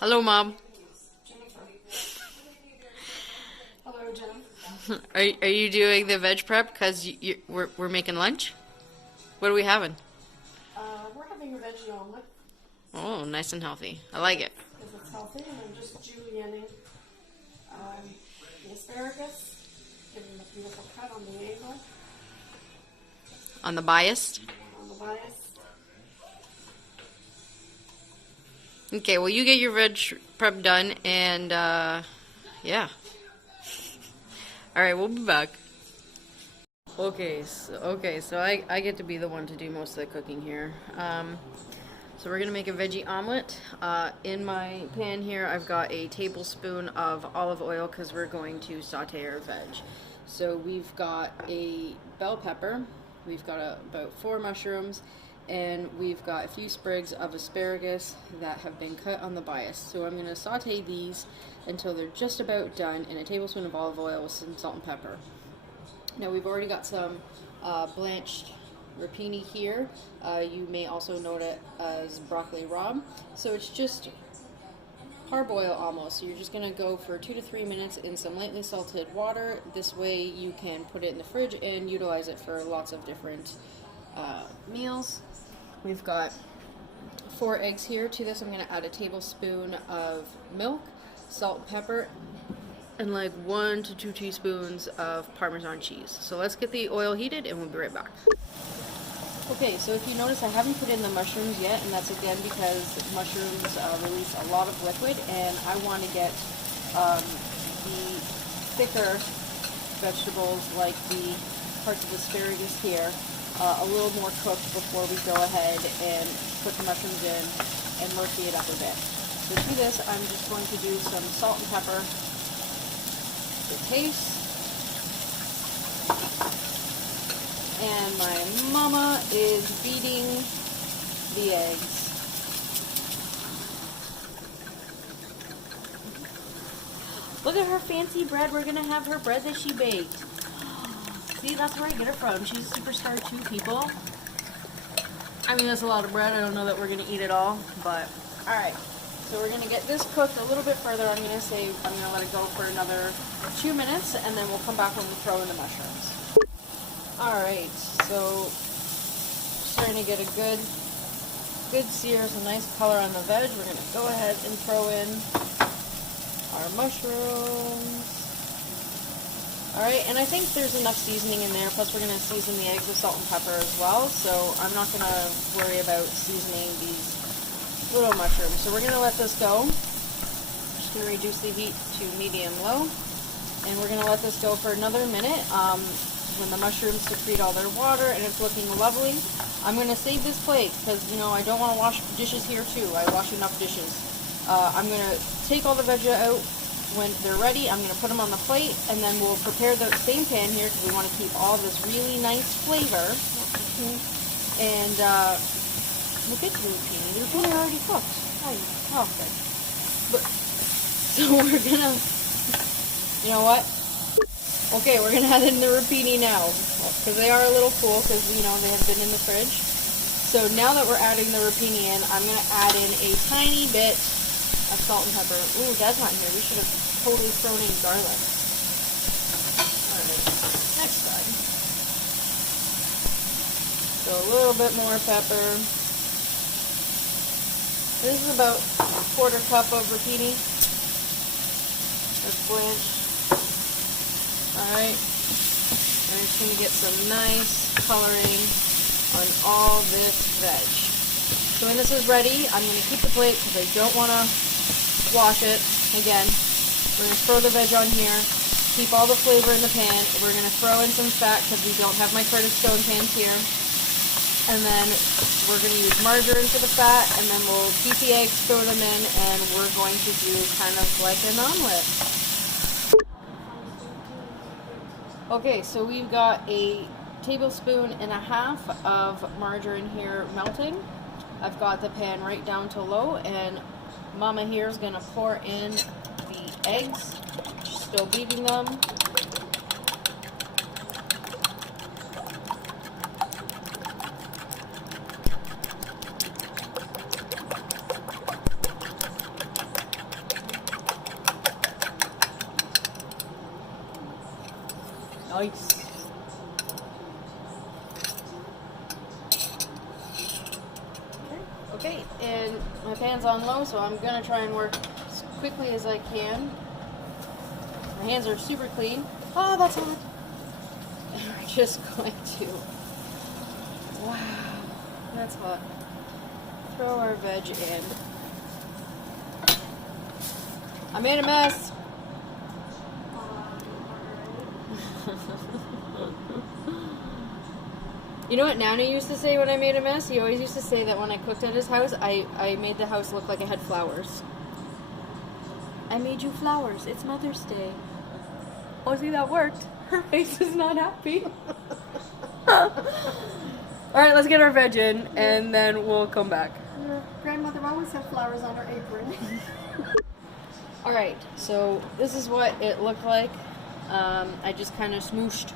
Hello, Mom. Hello, Jen. Are you doing the veg prep? Because we're making lunch? What are we having? We're having a veggie omelet Oh, nice and healthy. I like it. because it's healthy, and I'm just julienning the asparagus, giving them a beautiful cut on the angle, On the biased? on the bias. Okay, well, you get your veg prep done, and yeah. All right, we'll be back. Okay, so I get to be the one to do most of the cooking here. So we're gonna make a veggie omelet. In my pan here, I've got a tablespoon of olive oil because we're going to saute our veg. So we've got a bell pepper, we've got about 4 mushrooms, and we've got a few sprigs of asparagus that have been cut on the bias. So I'm gonna saute these until they're just about done in a tablespoon of olive oil with some salt and pepper. Now we've already got some blanched rapini here. You may also know it as broccoli rabe. So it's just parboil almost. So you're just going to go for 2 to 3 minutes in some lightly salted water. This way you can put it in the fridge and utilize it for lots of different meals. We've got 4 eggs here. To this I'm going to add a tablespoon of milk, salt and pepper, and like 1 to 2 teaspoons of Parmesan cheese. So let's get the oil heated and we'll be right back. Okay, so if you notice I haven't put in the mushrooms yet, and that's again because mushrooms release a lot of liquid, and I want to get the thicker vegetables like the parts of asparagus here a little more cooked before we go ahead and put the mushrooms in and murky it up a bit. So to this I'm just going to do some salt and pepper to taste. And my mama is beating the eggs. Look at her fancy bread. We're gonna have her bread that she baked. See, that's where I get it from. She's a superstar too, people. I mean, that's a lot of bread. I don't know that we're gonna eat it all, but alright. So we're gonna get this cooked a little bit further. I'm gonna let it go for another 2 minutes, and then we'll come back when we throw in the mushrooms. Alright, so starting to get a good sear, some nice color on the veg. We're gonna go ahead and throw in our mushrooms. Alright, and I think there's enough seasoning in there, plus we're gonna season the eggs with salt and pepper as well, so I'm not gonna worry about seasoning these little mushrooms. So we're going to let this go. Just going to reduce the heat to medium-low, and we're going to let this go for another minute. When the mushrooms secrete all their water and it's looking lovely, I'm going to save this plate because, you know, I don't want to wash dishes here too. I wash enough dishes. I'm going to take all the veg out when they're ready. I'm going to put them on the plate, and then we'll prepare the same pan here because we want to keep all this really nice flavor. And we'll get to the rapini. The rapini already cooked. Oh, okay. But, so we're gonna, you know what? Okay, we're gonna add in the rapini now. Because they are a little cool, because, you know, they have been in the fridge. So now that we're adding the rapini in, I'm gonna add in a tiny bit of salt and pepper. Ooh, Dad's not here. We should have totally thrown in garlic. Alright, next side. So a little bit more pepper. This is about a 1/4 cup of rapini. That's blanched. Alright. And it's going to get some nice coloring on all this veg. So when this is ready, I'm going to keep the plate because I don't want to wash it. Again, we're going to throw the veg on here, keep all the flavor in the pan. We're going to throw in some fat because we don't have my Curtis Stone pans here. And then we're going to use margarine for the fat, and then we'll beat the eggs, throw them in, and we're going to do kind of like an omelet. Okay, so we've got a 1.5 tablespoons of margarine here melting. I've got the pan right down to low, and Mama here is going to pour in the eggs, still beating them. Nice. Okay, and my pan's on low, so I'm gonna try and work as quickly as I can. My hands are super clean. Oh, that's hot. And we're just going to, wow, that's hot. Throw our veg in. I made a mess. You know what Nana used to say when I made a mess? He always used to say that when I cooked at his house, I made the house look like it had flowers. I made you flowers. It's Mother's Day. Oh, see, that worked. Her face is not happy. Alright, let's get our veg in, and then we'll come back. Your grandmother always had flowers on her apron. Alright, so this is what it looked like. I just kind of smooshed,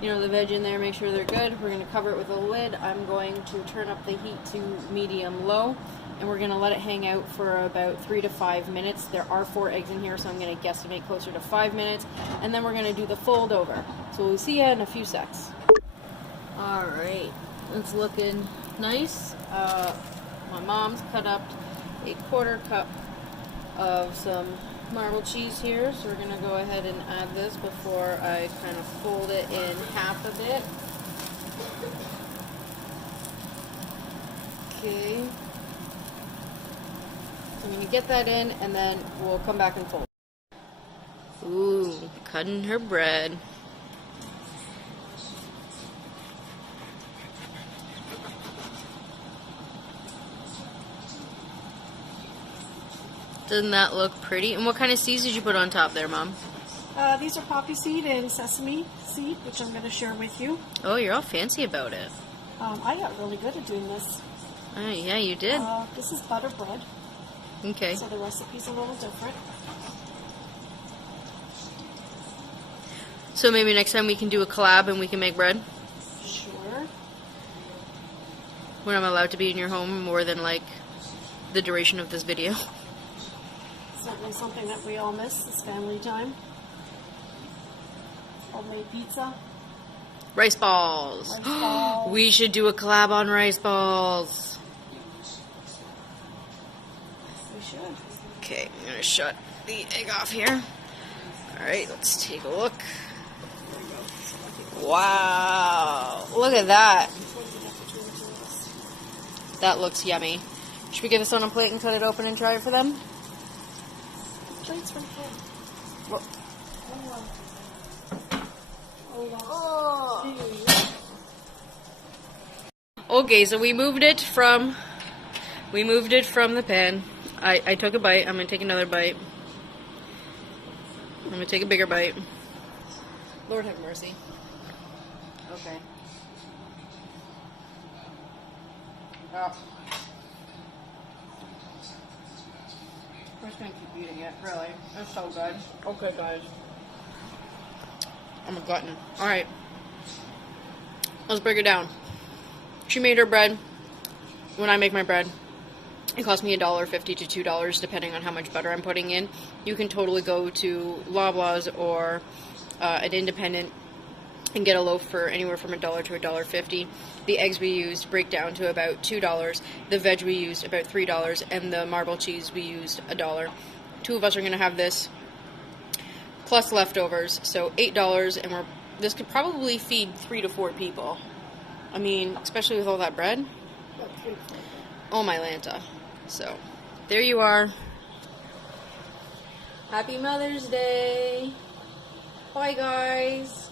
you know, the veg in there, make sure they're good. We're going to cover it with a lid. I'm going to turn up the heat to medium-low, and we're going to let it hang out for about 3 to 5 minutes. There are 4 eggs in here, so I'm going to guesstimate closer to 5 minutes, and then we're going to do the fold over. So we'll see you in a few secs. Alright, it's looking nice. My mom's cut up a 1/4 cup of some marbled cheese here, so we're going to go ahead and add this before I kind of fold it in half a bit. Okay. So I'm going to get that in, and then we'll come back and fold. Ooh, cutting her bread. Doesn't that look pretty? And what kind of seeds did you put on top there, Mom? These are poppy seed and sesame seed, which I'm going to share with you. Oh, you're all fancy about it. I got really good at doing this. Oh, yeah, you did. This is butter bread, Okay. so the recipe's a little different. So maybe next time we can do a collab and we can make bread? Sure. When I'm allowed to be in your home more than, like, the duration of this video. Certainly something that we all miss is family time. Homemade pizza. Rice balls. Rice balls. We should do a collab on rice balls. We should. Okay, I'm gonna shut the egg off here. Alright, let's take a look. Wow. Look at that. That looks yummy. Should we get this on a plate and cut it open and try it for them? Plates from home. Well, okay, so we moved it from the pan. I took a bite. I'm gonna take another bite. I'm gonna take a bigger bite. Lord have mercy. Okay. Oh. I'm just gonna keep eating it, really. It's so good. Okay, guys. I'm a glutton. Alright. Let's break it down. She made her bread. When I make my bread, it costs me $1.50 to $2, depending on how much butter I'm putting in. You can totally go to Loblaws or an independent and get a loaf for anywhere from $1 to $1.50. The eggs we used break down to about $2. The veg we used about $3, and the marbled cheese we used $1. 2 of us are going to have this, plus leftovers, so $8, and this could probably feed 3 to 4 people. I mean, especially with all that bread. Oh my Lanta. So, there you are. Happy Mother's Day. Bye, guys.